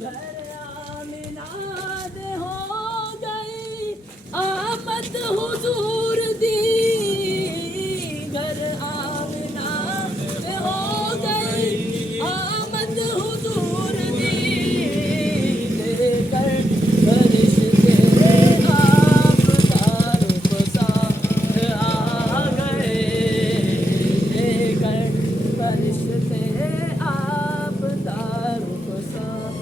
گھر آمنہ دے ہو گئی آمد حضور دی، گھر آمنہ دے ہو گئی آمد حضور دی، لے کر فرشتے آپ دار بسار آ گئے، لے کر فرشتے آپ دار بسار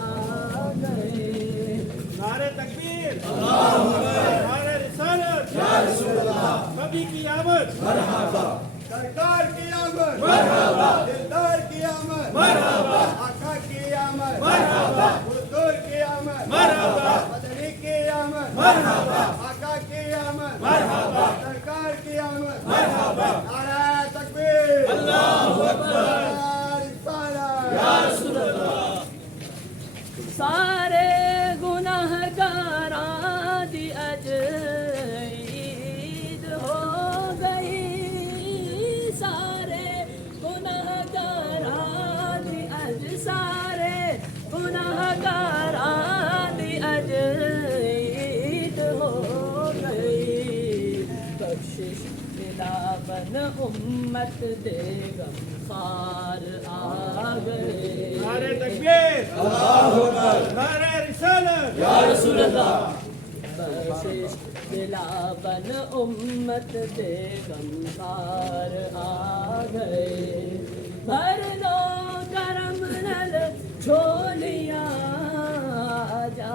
آ گئے۔ نعرہ تکبیر، نعرہ رسالت، یا رسول اللہ، نبی کی آمد، مرحبا، سرکار کی آمد مرحبا، دلدار کی آمد مرحبا، آقا کی آمد مرحبا، حضور کی آمد مرحبا، مدنی کی آمد مرحبا، آقا کی آمد مرحبا، سرکار کی آمد مرحبا، نعرہ تکبیر، اللہ اکبر، نعرہ رسالت، یا رسول اللہ۔ سارے گناہ گاراں دی اج عید ہو گئی، سارے گناہ گاراں دی اج، سارے گناہ گاراں دی اج عید ہو گئی، بخشش ملا بن امت دے غمخوار آ گئے۔ نعرہ تکبیر، نعرہ رسالت، یا رسول اللہ، بخشش دلا بن امت دے غمخوار آ گئے، بھر لو کرم نل جھولیاں جا